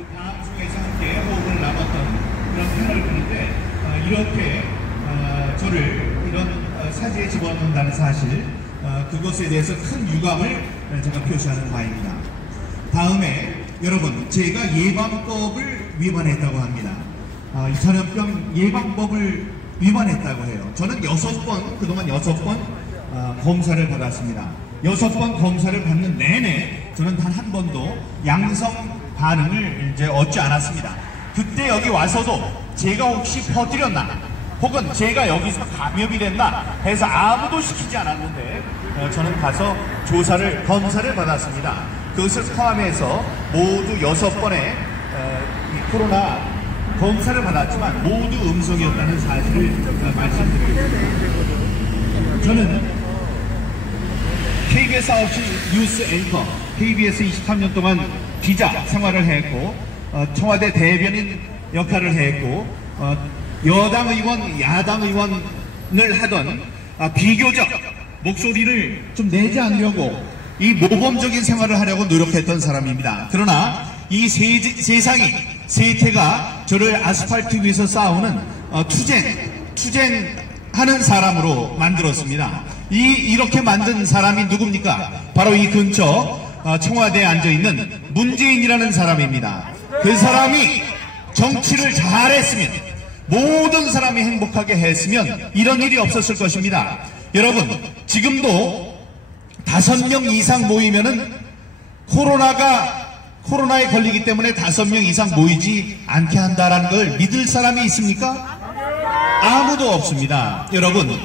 그 방송에서 함께 호흡을 나눴던 그런 생활을 보는데 이렇게 저를 이런 사지에 집어넣는다는 사실, 그것에 대해서 큰 유감을 제가 표시하는 바입니다. 다음에 여러분, 제가 예방법을 위반했다고 합니다. 이 전염병 예방법을 위반했다고 해요. 저는 그동안 6번 검사를 받았습니다. 6번 검사를 받는 내내 저는 단 한 번도 양성 반응을 이제 얻지 않았습니다. 그때 여기 와서도 제가 혹시 퍼뜨렸나, 혹은 제가 여기서 감염이 됐나 해서 아무도 시키지 않았는데 저는 가서 검사를 받았습니다. 그것을 포함해서 모두 6번의 이 코로나 검사를 받았지만 모두 음성이었다는 사실을 말씀드리겠습니다. 저는 KBS 9시 뉴스 앵커, KBS 23년 동안 기자 생활을 했고, 청와대 대변인 역할을 했고, 여당 의원, 야당 의원을 하던 비교적 목소리를 좀 내지 않으려고 이 모범적인 생활을 하려고 노력했던 사람입니다. 그러나 이 세태가 저를 아스팔트 위에서 싸우는 투쟁하는 사람으로 만들었습니다. 이렇게 만든 사람이 누굽니까? 바로 이 근처 청와대에 앉아있는 문재인이라는 사람입니다. 그 사람이 정치를 잘했으면, 모든 사람이 행복하게 했으면 이런 일이 없었을 것입니다. 여러분, 지금도 5명 이상 모이면은 코로나에 걸리기 때문에 5명 이상 모이지 않게 한다라는 걸 믿을 사람이 있습니까? 아무도 없습니다. 여러분,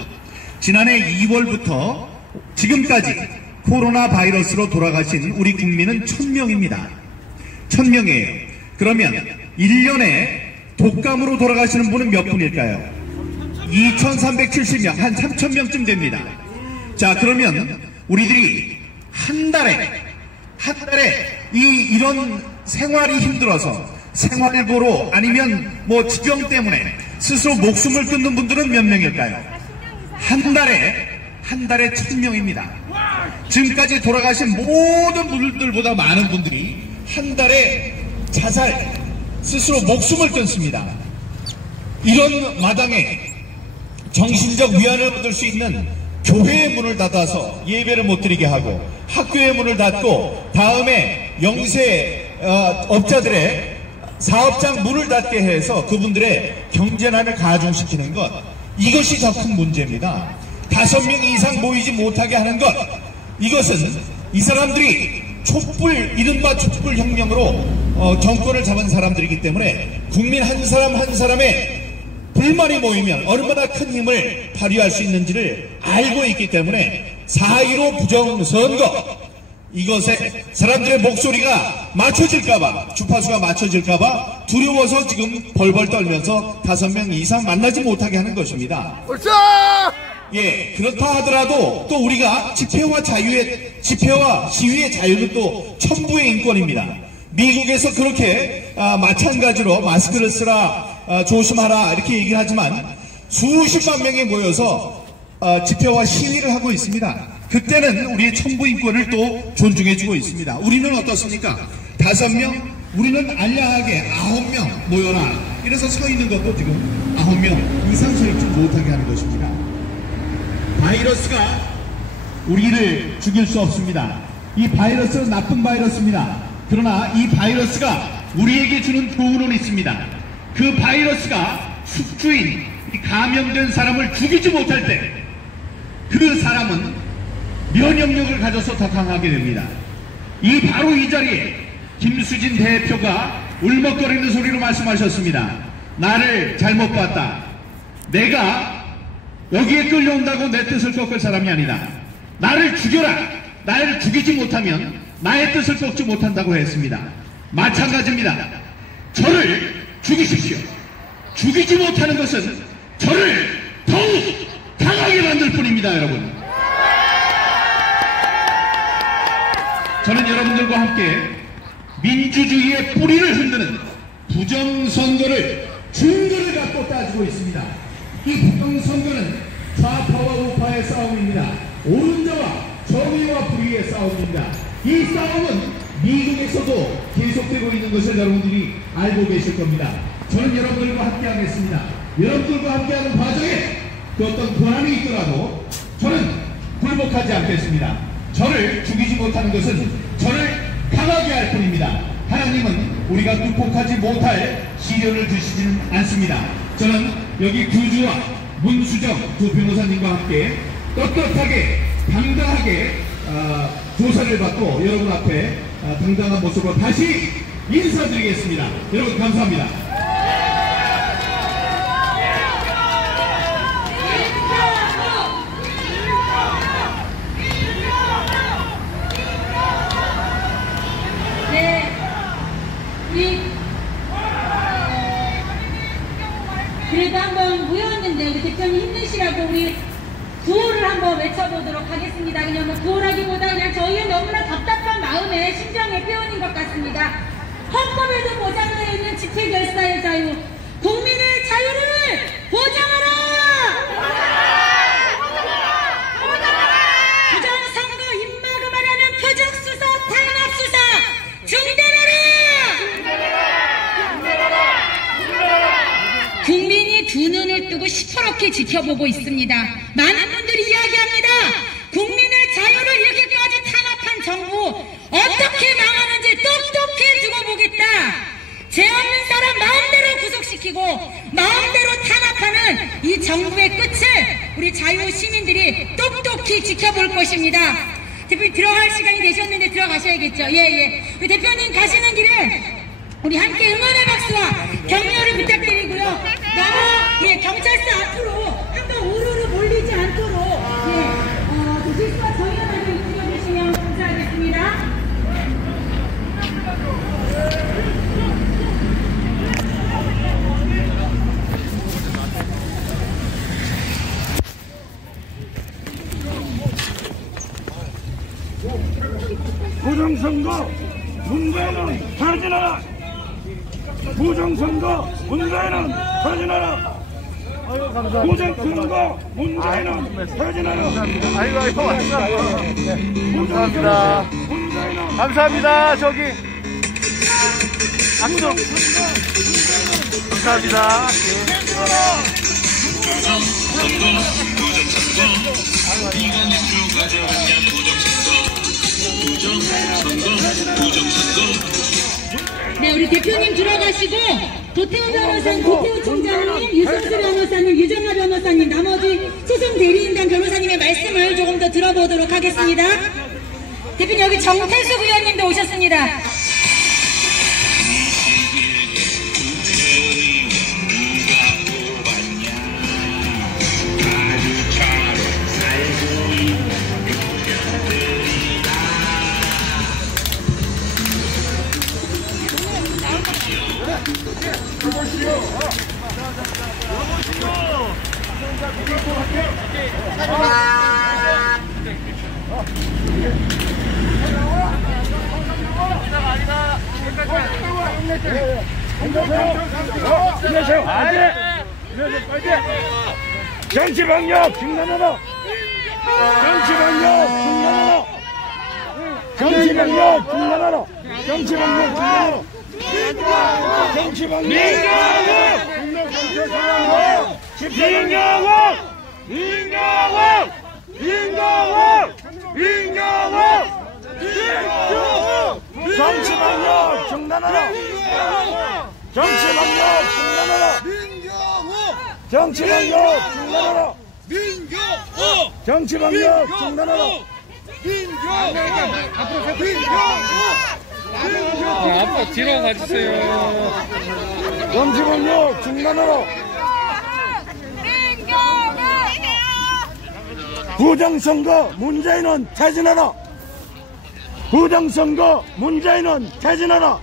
지난해 2월부터 지금까지 코로나 바이러스로 돌아가신 우리 국민은 1000명입니다. 1000명이에요. 그러면 1년에 독감으로 돌아가시는 분은 몇 분일까요? 2370명, 한 3000명쯤 됩니다. 자, 그러면 우리들이 한 달에 이런 생활이 힘들어서 생활고로 아니면 뭐 지병 때문에 스스로 목숨을 끊는 분들은 몇 명일까요? 한 달에 1000명입니다. 지금까지 돌아가신 모든 분들보다 많은 분들이 한 달에 스스로 목숨을 끊습니다. 이런 마당에 정신적 위안을 얻을 수 있는 교회의 문을 닫아서 예배를 못 드리게 하고, 학교의 문을 닫고, 다음에 영세업자들의 사업장 문을 닫게 해서 그분들의 경제난을 가중시키는 것, 이것이 더 큰 문제입니다. 5명 이상 모이지 못하게 하는 것, 이것은 이 사람들이 이른바 촛불혁명으로 정권을 잡은 사람들이기 때문에 국민 한 사람 한 사람의 불만이 모이면 얼마나 큰 힘을 발휘할 수 있는지를 알고 있기 때문에 4.15 부정선거, 이것에 사람들의 목소리가 맞춰질까봐, 주파수가 맞춰질까봐 두려워서 지금 벌벌 떨면서 5명 이상 만나지 못하게 하는 것입니다. 예, 그렇다 하더라도 또 우리가 집회와 시위의 자유는 또 천부의 인권입니다. 미국에서 그렇게 마찬가지로 마스크를 쓰라, 조심하라 이렇게 얘기를 하지만 수십만 명이 모여서 집회와 시위를 하고 있습니다. 그때는 우리의 천부 인권을 또 존중해주고 있습니다. 우리는 어떻습니까? 5명, 우리는 알량하게 9명 모여라, 이래서 서 있는 것도 지금 9명 이상 서 있지 못하게 하는 것입니다. 바이러스가 우리를 죽일 수 없습니다. 이 바이러스는 나쁜 바이러스입니다. 그러나 이 바이러스가 우리에게 주는 교훈은 있습니다. 그 바이러스가 숙주인 감염된 사람을 죽이지 못할 때 그 사람은 면역력을 가져서 더 강하게 됩니다. 바로 이 자리에 김수진 대표가 울먹거리는 소리로 말씀하셨습니다. 나를 잘못 봤다. 내가 여기에 끌려온다고 내 뜻을 꺾을 사람이 아니다. 나를 죽여라. 나를 죽이지 못하면 나의 뜻을 꺾지 못한다고 했습니다. 마찬가지입니다. 저를 죽이십시오. 죽이지 못하는 것은 저를 더욱 강하게 만들 뿐입니다, 여러분. 저는 여러분들과 함께 민주주의의 뿌리를 흔드는 부정선거를 증거를 갖고 따지고 있습니다. 이 부정선거는 좌파와 우파의 싸움입니다. 오른자와 정의와 불의의 싸움입니다. 이 싸움은 미국에서도 계속되고 있는 것을 여러분들이 알고 계실 겁니다. 저는 여러분들과 함께 하겠습니다. 여러분들과 함께하는 과정에 그 어떤 고난이 있더라도 저는 굴복하지 않겠습니다. 저를 죽이지 못하는 것은 저를 강하게 할 뿐입니다. 하나님은 우리가 극복하지 못할 시련을 주시지는 않습니다. 저는 여기 규주와 문수정 두 변호사님과 함께 떳떳하게 당당하게 조사를 받고 여러분 앞에 당당한 모습으로 다시 인사드리겠습니다. 여러분 감사합니다. 네, 그래도 한번 모였는데 우리 대표님 힘내시라고 우리 구호를 한번 외쳐보도록 하겠습니다. 그냥 뭐 구호라기보다 그냥 저희의 너무나 답답한 마음의 심정의 표현인 것 같습니다. 헌법에도 보장되어 있는 집회 결사의 자유, 국민의 자유를 보장하라! 부정선거 입막음하려는 표적수사, 탄압수사 중단하라! 국민이 두 눈을 뜨고 시퍼렇게 지켜보고 있습니다. 많은 분들이 이야기합니다. 국민의 자유를 이렇게까지 탄압한 정부 어떻게 망하는지 똑똑히 두고 보겠다. 죄 없는 사람 마음대로 구속시키고 마음대로 탄압하는 이 정부의 끝을 우리 자유 시민들이 똑똑히 지켜볼 것입니다. 대표님 들어갈 시간이 되셨는데 들어가셔야겠죠. 예. 우리 대표님 가시는 길에 우리 함께 응원의 박수와 격려를 부탁드리고요. 너무 경찰서 앞으로 한번 우르르 몰리지 않도록 도시수와 정연하게 움직여주시면 감사하겠습니다. 부정선거 문제는 퇴진하라! 부정선거 문제는 퇴진하라! 부정선거 문제는 퇴진하라! 감사합니다. 감사합니다. 저기 악수. 감사합니다. 네, 우리 대표님 들어가시고 도태우 변호사님, 도태우 총장님, 유성수 변호사님, 유정아 변호사님, 나머지 소송 대리인단 변호사님의 말씀을 조금 더 들어보도록 하겠습니다. 대표님 여기 정태수 의원님도 오셨습니다. 정치방역 중단하라! 정치방역 중단하라! 정치방역 중단하라! 정치방역 중단하라! 정치방역 정치방역 중단하라! 정치방역 중단하라! 정치방역 중단하라! 정치방역 중단하라! 앞으로 뒤로 가주세요. 정치방역 중단하라! 부정선거 문재인은 퇴진하라! 부정선거 문재인은 퇴진하라!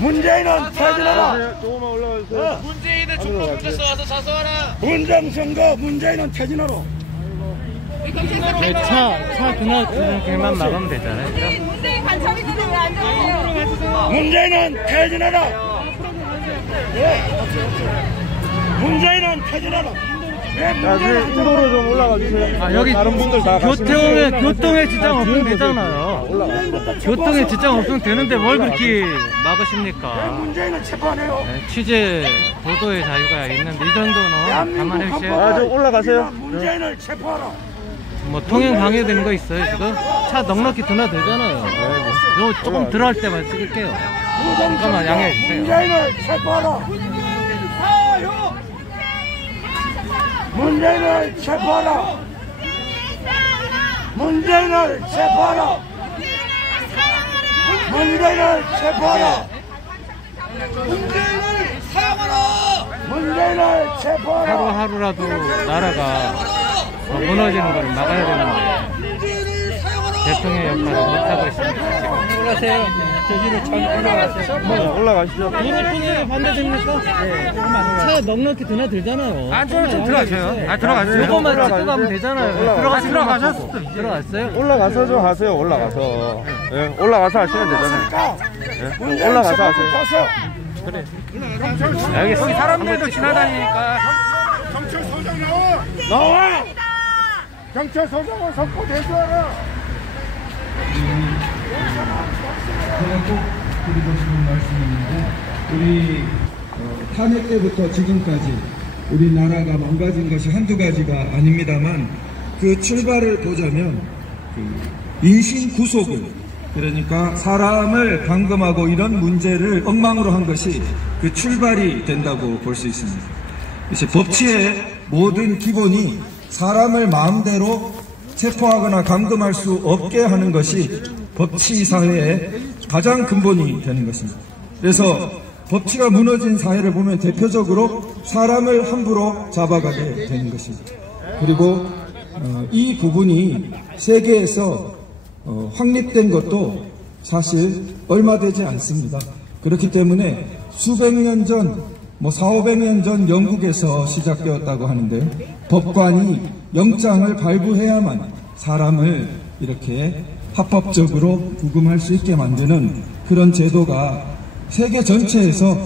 문재인은 퇴진하라! 조금만 올라가주세요. 문재인은 중국 경찰서 와서 자수하라. 부정선거 문재인은 퇴진하라! 차 그날 길만 막으면 되잖아요. 문재인 간첩 있는데 왜 안 들어오세요? 문재인은 퇴진하라! 문재인은 퇴진하라! 인도로 좀 올라가 주세요. 아, 여기 다른 분들 다 교통에 지장 없으면 되잖아요. 교통에 지장 없으면 되는데 뭘 그렇게 막으십니까? 문재인을 체포하네요. 네, 취재 보도의 자유가 있는데 이 정도는 감안해 주셔야. 아, 좀 올라가세요. 문재인을 체포하라. 뭐 통행 방해되는 거 있어요 지금? 차 넉넉히 드나들잖아요. 요 조금 들어갈 때만 찍을게요. 잠깐만 양해해 주세요. 문재인을 체포하라. 문재인을 체포하라. 문재인을 체포하라. 문재인을 체포하라. 문재인을 체포하라. 하루하루라도 나라가 무너지는 걸 막아야 되는데 대통령의 역할을 못하고 있습니다. 지금 올라가세요. 저기로 잘 올라가세요. 올라가시죠. 통행에 반대됩니까? 네. 차 넉넉히 드나들잖아요. 좀 들어가세요. 들어가세요. 요거만 찍고 가면 되잖아요. 들어가셨어요? 들어갔어요? 올라가서 좀 하세요. 올라가서. 예, 올라가서 하시면 되잖아요. 예, 올라가서 하세요. 그래. 알겠습니다. 여기 사람들도 지나다니니까. 경찰서장 나와. 경찰서장은 선포대주하라. 제가 꼭 드리고 싶은 말씀이 있는데, 우리 탄핵 때부터 지금까지 우리나라가 망가진 것이 한두 가지가 아닙니다만, 그 출발을 보자면 인신 구속을, 그러니까 사람을 감금하고 이런 문제를 엉망으로 한 것이 그 출발이 된다고 볼 수 있습니다. 이제 법치의 모든 기본이 사람을 마음대로 체포하거나 감금할 수 없게 하는 것이 법치 사회의 가장 근본이 되는 것입니다. 그래서 법치가 무너진 사회를 보면 대표적으로 사람을 함부로 잡아가게 되는 것입니다. 그리고 이 부분이 세계에서 확립된 것도 사실 얼마 되지 않습니다. 그렇기 때문에 수백 년 전, 400~500년 전 영국에서 시작되었다고 하는데요. 법관이 영장을 발부해야만 사람을 이렇게 합법적으로 구금할 수 있게 만드는 그런 제도가 세계 전체에서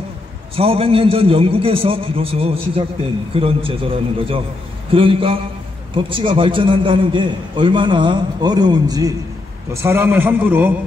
400~500년 전 영국에서 비로소 시작된 그런 제도라는 거죠. 그러니까 법치가 발전한다는 게 얼마나 어려운지, 또 사람을 함부로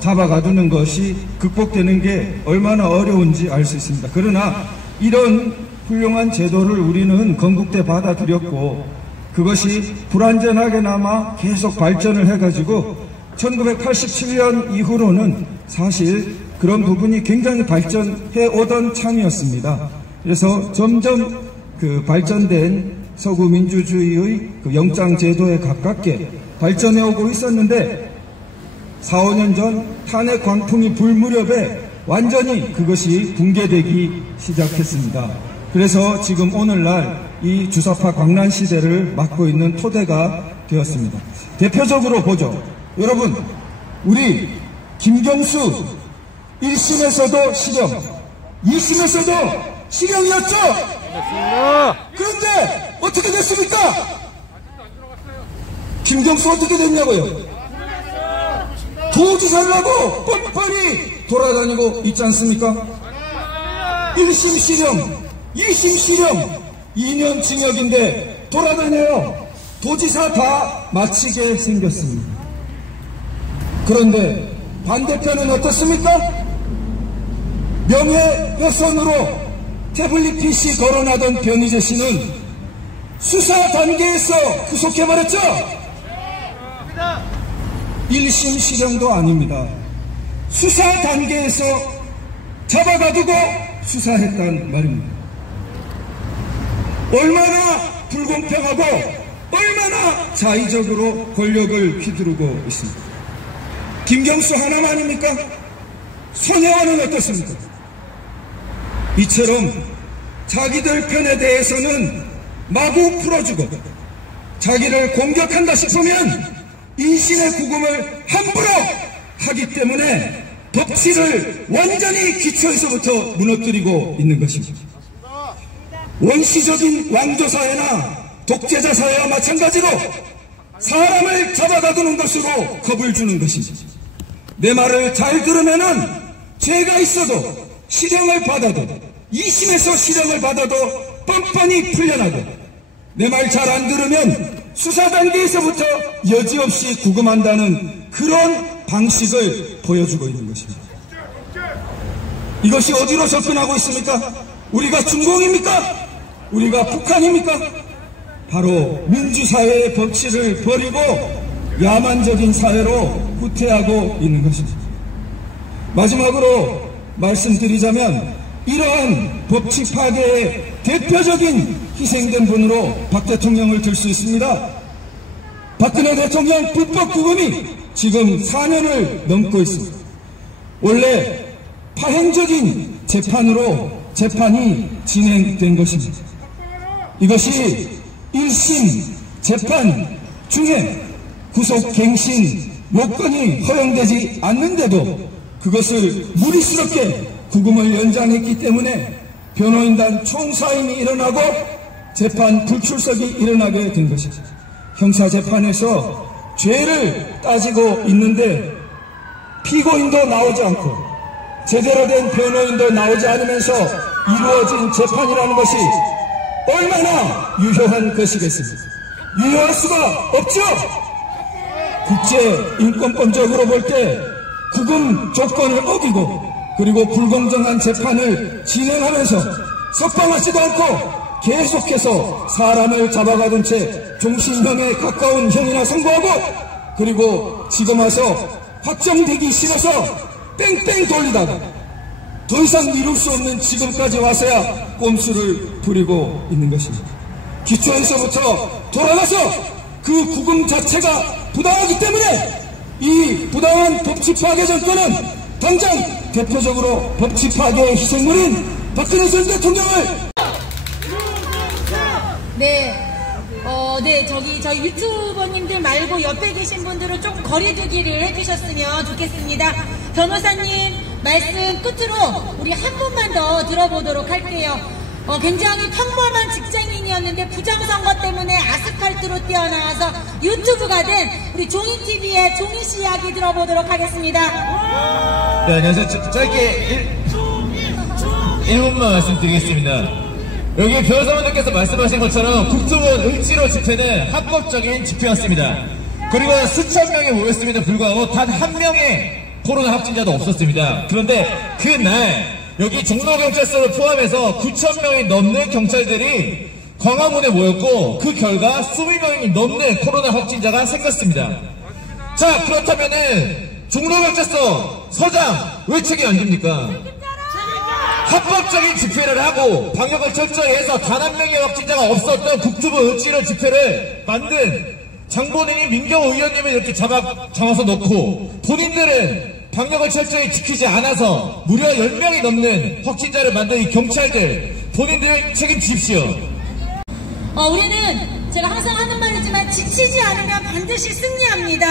잡아가두는 것이 극복되는 게 얼마나 어려운지 알 수 있습니다. 그러나 이런 훌륭한 제도를 우리는 건국때 받아들였고, 그것이 불완전하게나마 계속 발전을 해가지고 1987년 이후로는 사실 그런 부분이 굉장히 발전해 오던 참이었습니다. 그래서 점점 그 발전된 서구 민주주의의 그 영장 제도에 가깝게 발전해 오고 있었는데, 4~5년 전 탄핵 광풍이 불 무렵에 완전히 그것이 붕괴되기 시작했습니다. 그래서 지금 오늘날 이 주사파 광란 시대를 맞고 있는 토대가 되었습니다. 대표적으로 보죠. 여러분, 우리 김경수 1심에서도 실형, 2심에서도 실형이었죠? 그런데 어떻게 됐습니까? 김경수 어떻게 됐냐고요? 도지사를 하고 뻔뻔히 돌아다니고 있지 않습니까? 1심 실형, 2심 실형, 2년 징역인데 돌아다녀요. 도지사 다 마치게 생겼습니다. 그런데 반대편은 어떻습니까? 명예훼손으로 태블릿 PC 거론하던 변희재 씨는 수사 단계에서 구속해버렸죠? 1심 실형도 아닙니다. 수사 단계에서 잡아가두고 수사했단 말입니다. 얼마나 불공평하고 얼마나 자의적으로 권력을 휘두르고 있습니다. 김경수 하나만입니까? 손혜원은 어떻습니까? 이처럼 자기들 편에 대해서는 마구 풀어주고 자기를 공격한다 싶으면 인신의 구금을 함부로 하기 때문에 법치를 완전히 기초에서부터 무너뜨리고 있는 것입니다. 원시적인 왕조사회나 독재자 사회와 마찬가지로 사람을 잡아가두는 것으로 겁을 주는 것입니다. 내 말을 잘 들으면은 죄가 있어도 실형을 받아도 2심에서 실형을 받아도 뻔뻔히 풀려나고 내 말 잘 안 들으면 수사 단계에서부터 여지없이 구금한다는 그런 방식을 보여주고 있는 것입니다. 이것이 어디로 접근하고 있습니까? 우리가 중공입니까? 우리가 북한입니까? 바로 민주사회의 법치를 버리고 야만적인 사회로 후퇴하고 있는 것입니다. 마지막으로 말씀드리자면 이러한 법치 파괴의 대표적인 희생된 분으로 박 대통령을 들 수 있습니다. 박근혜 대통령 불법 구금이 지금 4년을 넘고 있습니다. 원래 파행적인 재판이 진행된 것입니다. 이것이 1심 재판 중에 구속갱신 요건이 허용되지 않는데도 그것을 무리스럽게 구금을 연장했기 때문에 변호인단 총사임이 일어나고 재판 불출석이 일어나게 된 것입니다. 형사재판에서 죄를 따지고 있는데 피고인도 나오지 않고 제대로 된 변호인도 나오지 않으면서 이루어진 재판이라는 것이 얼마나 유효한 것이겠습니까? 유효할 수가 없죠. 국제인권법적으로 볼 때 구금 조건을 어기고 그리고 불공정한 재판을 진행하면서 석방하지도 않고 계속해서 사람을 잡아가던 채 종신형에 가까운 형이나 선고하고 그리고 지금 와서 확정되기 싫어서 뺑뺑 돌리다가 더 이상 미룰 수 없는 지금까지 와서야 꼼수를 부리고 있는 것입니다. 기초에서부터 돌아가서 그 구금 자체가 부당하기 때문에 이 부당한 법치 파괴 정권은 당장 대표적으로 법치 파괴의 희생물인 박근혜 전 대통령을 저희 유튜버님들 말고 옆에 계신 분들은 좀 거리두기를 해주셨으면 좋겠습니다. 변호사님 말씀 끝으로 우리 한 번만 더 들어보도록 할게요. 굉장히 평범한 직장인이었는데 부정선거 때문에 아스팔트로 뛰어나와서 유튜브가 된 우리 종이TV의 종이씨 이야기 들어보도록 하겠습니다. 네, 안녕하세요. 짧게 1분만 말씀드리겠습니다. 여기 변호사분들께서 말씀하신 것처럼 국토원 을지로 집회는 합법적인 집회였습니다. 그리고 수천 명이 모였음에도 불구하고 단 한 명의 코로나 확진자도 없었습니다. 그런데 그날 여기 종로경찰서를 포함해서 9천 명이 넘는 경찰들이 광화문에 모였고 그 결과 20명이 넘는 코로나 확진자가 생겼습니다. 자, 그렇다면은 종로경찰서 서장 왜 책임 안 집니까? 합법적인 집회를 하고 방역을 철저히 해서 단 한 명의 확진자가 없었던 국토부 을지로 집회를 만든 장본인이 민경호 의원님을 이렇게 잡아서 놓고 본인들은 방역을 철저히 지키지 않아서 무려 10명이 넘는 확진자를 만든 이 경찰들 본인들 책임지십시오. 우리는 제가 항상 하는 말이지만 지치지 않으면 반드시 승리합니다.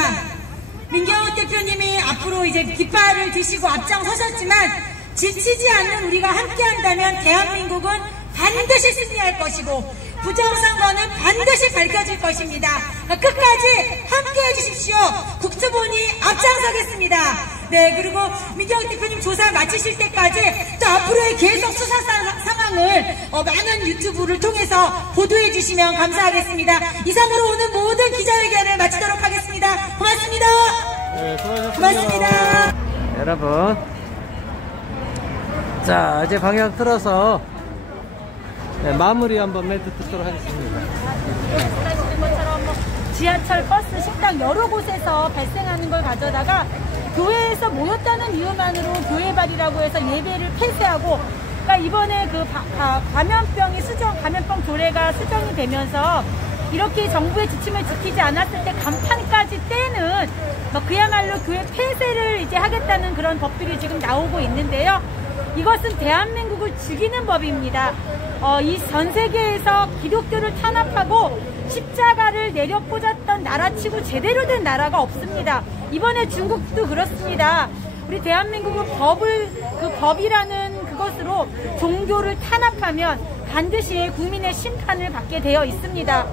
민경호 대표님이 앞으로 이제 깃발을 드시고 앞장서셨지만 지치지 않는 우리가 함께한다면 대한민국은 반드시 승리할 것이고 부정선거는 반드시 밝혀질 것입니다. 끝까지 함께해 주십시오. 국토본이 앞장서겠습니다. 네, 그리고 민경호 대표님 조사 마치실 때까지 또 앞으로의 계속 수사 상황을 많은 유튜브를 통해서 보도해 주시면 감사하겠습니다. 이상으로 오늘 모든 기자회견을 마치도록 하겠습니다. 고맙습니다. 네, 수고하셨습니다. 고맙습니다. 여러분, 자, 이제 방향 틀어서 마무리 한번 멘트 듣도록 하겠습니다. 말씀하시는 것처럼 지하철, 버스, 식당 여러 곳에서 발생하는 걸 가져다가 교회에서 모였다는 이유만으로 교회발이라고 해서 예배를 폐쇄하고, 그러니까 이번에 그 감염병 조례가 수정이 되면서 이렇게 정부의 지침을 지키지 않았을 때 간판까지 떼는 그야말로 교회 폐쇄를 이제 하겠다는 그런 법들이 지금 나오고 있는데요. 이것은 대한민국을 죽이는 법입니다. 이 전 세계에서 기독교를 탄압하고 십자가를 내려 꽂았던 나라치고 제대로 된 나라가 없습니다. 이번에 중국도 그렇습니다. 우리 대한민국은 법이라는 그것으로 종교를 탄압하면 반드시 국민의 심판을 받게 되어 있습니다.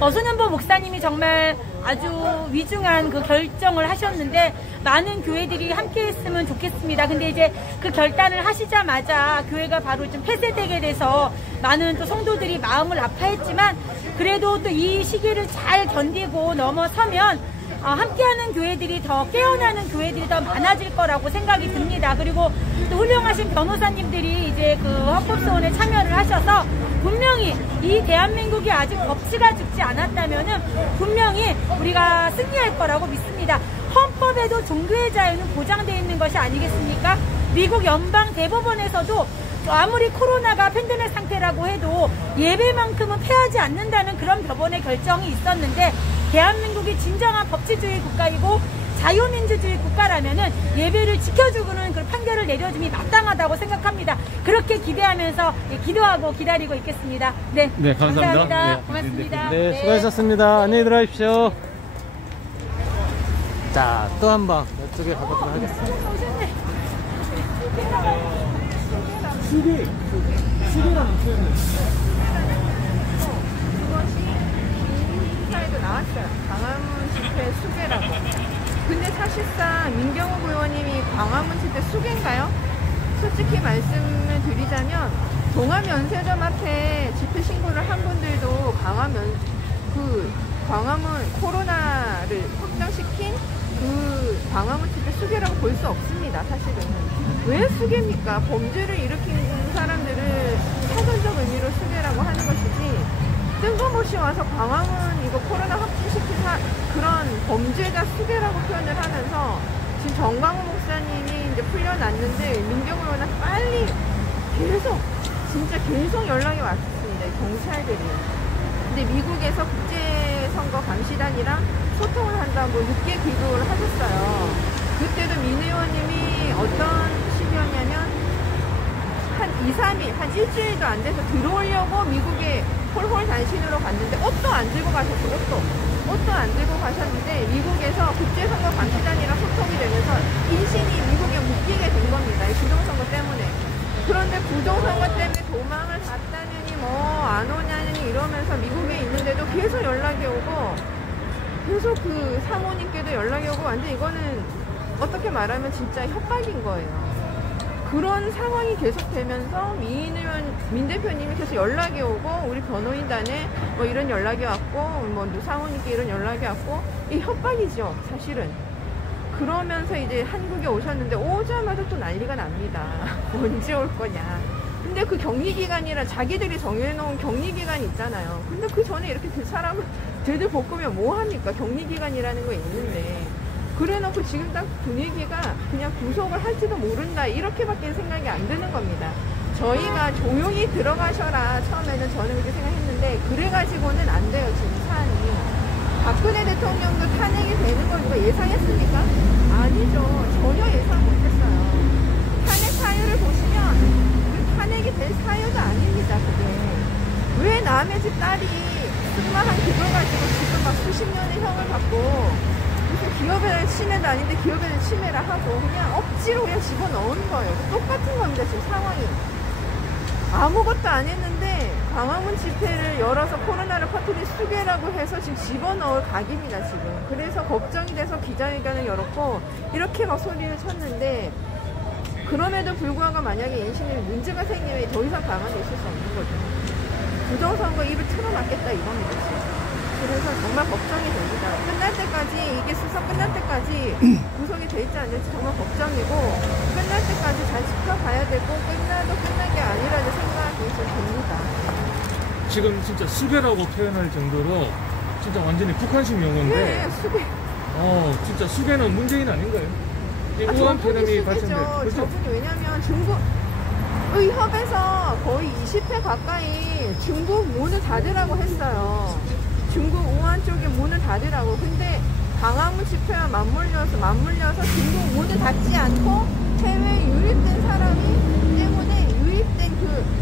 손현보 목사님이 정말 아주 위중한 그 결정을 하셨는데 많은 교회들이 함께 했으면 좋겠습니다. 근데 이제 그 결단을 하시자마자 교회가 바로 좀 폐쇄되게 돼서 많은 또 성도들이 마음을 아파했지만 그래도 또 이 시기를 잘 견디고 넘어서면 함께하는 교회들이 더 깨어나는 교회들이 더 많아질 거라고 생각이 듭니다. 그리고 또 훌륭하신 변호사님들이 이제 그 헌법소원에 참여를 하셔서 분명히 이 대한민국이 아직 법치가 죽지 않았다면은 분명히 우리가 승리할 거라고 믿습니다. 헌법에도 종교의 자유는 보장되어 있는 것이 아니겠습니까? 미국 연방 대법원에서도 아무리 코로나가 팬데믹 상태라고 해도 예배만큼은 폐하지 않는다는 그런 법원의 결정이 있었는데 대한민국이 진정한 법치주의 국가이고 자유민주주의 국가라면은 예배를 지켜주는 그런 판결을 내려줌이 마땅하다고 생각합니다. 그렇게 기대하면서 기도하고 기다리고 있겠습니다. 네, 네, 감사합니다. 네. 고맙습니다. 네, 수고하셨습니다. 안녕히 들어가십시오. 자, 또 한 방 이쪽에 가보도록 하겠습니다. 수계라는 표현은 사에도 나왔어요. 광화문 집회 수계라고. 근데 사실상 민경욱 의원님이 광화문 집회 수계인가요? 솔직히 말씀을 드리자면 동아면세점 앞에 집회 신고를 한 분들도 광화문 코로나를 확정시킨 그 광화문 집회 수계라고 볼 수 없습니다. 사실은. 왜 수계입니까? 범죄를 일으킨 사람들을 사전적 의미로 수계라고 하는 것이지 뜬금없이 와서 광화문 이거 코로나 확진시킨 그런 범죄자 수계라고 표현을 하면서 지금 정광훈 목사님이 이제 풀려났는데 민경욱 의원한테 빨리 계속 연락이 왔습니다. 경찰들이. 근데 미국에서 국제선거 감시단이랑 소통을 한다고 늦게 귀국을 하셨어요. 그때도 민 의원님이 어떤 식이었냐면 한 2, 3일, 한 일주일도 안 돼서 들어오려고 미국에 홀홀 단신으로 갔는데 옷도 안 들고 가셨어요. 옷도 안 들고 가셨는데 미국에서 국제선거 감시단이랑 소통이 되면서 인신이 미국에 묶이게 된 겁니다. 이 부정선거 때문에. 그런데 부정선거 때문에 도망을 갔다느니 안 오냐니 이러면서 미국에 있는데도 계속 연락이 오고 계속 그 사모님께도 연락이 오고 완전 이거는 어떻게 말하면 진짜 협박인 거예요. 그런 상황이 계속되면서 민 대표님이 계속 연락이 오고 우리 변호인단에 뭐 이런 연락이 왔고 뭐 사모님께 이런 연락이 왔고 이 협박이죠 사실은. 그러면서 이제 한국에 오셨는데 오자마자 또 난리가 납니다. 언제 올 거냐. 근데 그 격리기간이라 자기들이 정해놓은 격리기간이 있잖아요. 근데 그 전에 이렇게 사람을 들들 볶으면 뭐합니까? 격리기간이라는 거 있는데. 그래놓고 지금 딱 분위기가 그냥 구속을 할지도 모른다 이렇게밖에 생각이 안 드는 겁니다. 저희가 조용히 들어가셔라 처음에는 저는 그렇게 생각했는데 그래가지고는 안 돼요. 지금 사안이. 박근혜 대통령도 탄핵이 되는 걸 누가 예상했습니까? 아니죠. 전혀 예상 못했어요. 탄핵 사유를 보시면 그 탄핵이 될 사유가 아닙니다. 그게. 왜 남의 집 딸이 승마한 그걸 가지고 지금 막 수십 년의 형을 받고 무슨 기업에 침해도 아닌데 기업에는 침해라 하고 그냥 억지로 그냥 집어넣은 거예요. 똑같은 겁니다. 지금 상황이. 아무것도 안 했는데 광화문 집회를 열어서 코로나를 퍼뜨린 수계라고 해서 지금 집어넣을 각입니다. 지금. 그래서 걱정이 돼서 기자회견을 열었고 이렇게 막 소리를 쳤는데 그럼에도 불구하고 만약에 인신에 문제가 생기면 더 이상 가만히 있을 수 없는 거죠. 부정선거 입을 틀어막겠다 이겁니다. 지금. 그래서 정말 걱정이 됩니다. 끝날 때까지 이게 수사 끝날 때까지 구속이 돼 있지 않을지 정말 걱정이고 끝날 때까지 잘 지켜봐야 되고 끝나도 끝난 게 아니라는 생각이 좀 듭니다. 지금 진짜 수계라고 표현할 정도로 진짜 완전히 북한식 용어인데 네, 수계. 진짜 수계는 문재인 아닌가요? 우한 폐렴이 발생돼요. 그렇죠? 저분이 왜냐면 중국 의협에서 거의 20회 가까이 중국 문을 닫으라고 했어요. 중국 우한 쪽에 문을 닫으라고. 근데 광화문 집회와 맞물려서 중국 문을 닫지 않고 해외에 유입된 사람이 때문에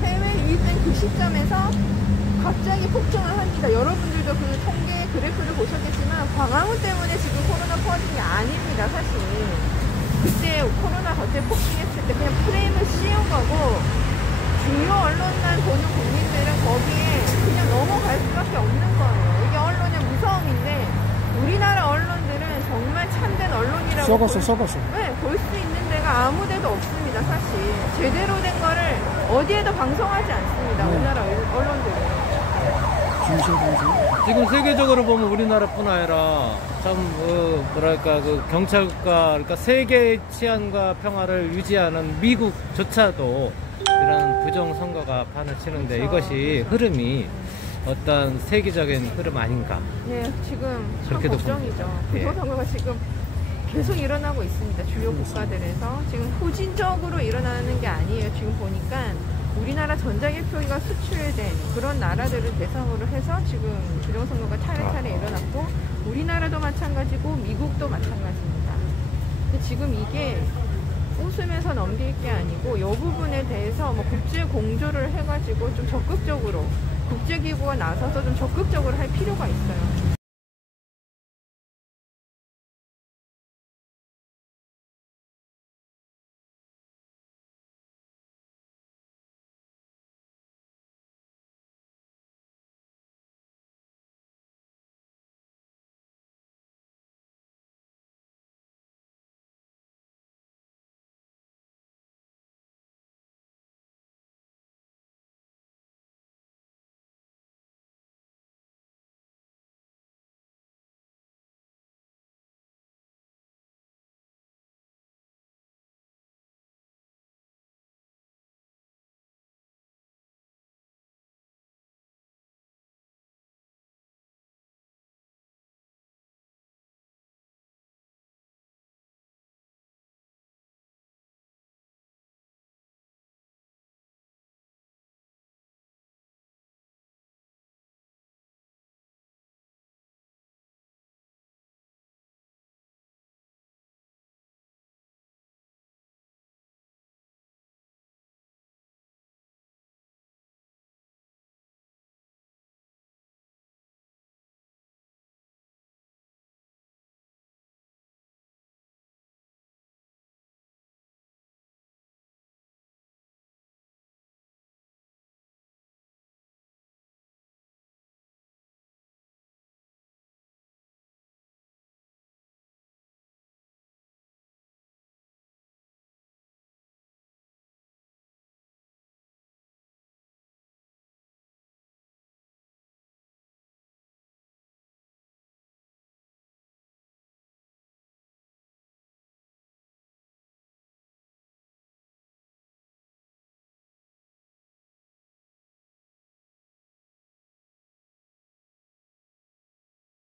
해외에 유입된 그 시점에서 갑자기 폭증을 합니다. 여러분들도 그 통계 그래프를 보셨겠지만 광화문 때문에 지금 코로나 퍼진이 아닙니다. 사실 그때 코로나 갑자기 폭증했을 때 그냥 프레임을 씌운 거고 주요 언론만 보는 국민들은 거기에 그냥 넘어갈 수밖에 없는 거예요. 이게 언론의 무서움인데 우리나라 언론들은 정말 참된 언론이라고 썩었어. 네, 볼 수 있는 데가 아무 데도 없습니다. 사실 제대로 된 거를 어디에도 방송하지 않습니다. 우리나라 언론들은. 지금 세계적으로 보면 우리나라뿐 아니라 참 뭐랄까 그 경찰과 그러니까 세계의 치안과 평화를 유지하는 미국조차도 이런 부정 선거가 판을 치는데 그렇죠. 이것이 흐름이 어떤 세계적인 흐름 아닌가? 네, 지금 참 그렇게도 걱정이죠. 예. 부정 선거가 지금 계속 일어나고 있습니다. 주요 국가들에서 지금 후진적으로 일어나는 게 아니에요. 지금 보니까 우리나라 전자개표기가 수출된 그런 나라들을 대상으로 해서 지금 부정선거가 차례차례 일어났고 우리나라도 마찬가지고 미국도 마찬가지입니다. 근데 지금 이게 웃으면서 넘길 게 아니고 이 부분에 대해서 뭐 국제 공조를 해가지고 좀 적극적으로 국제기구가 나서서 좀 적극적으로 할 필요가 있어요.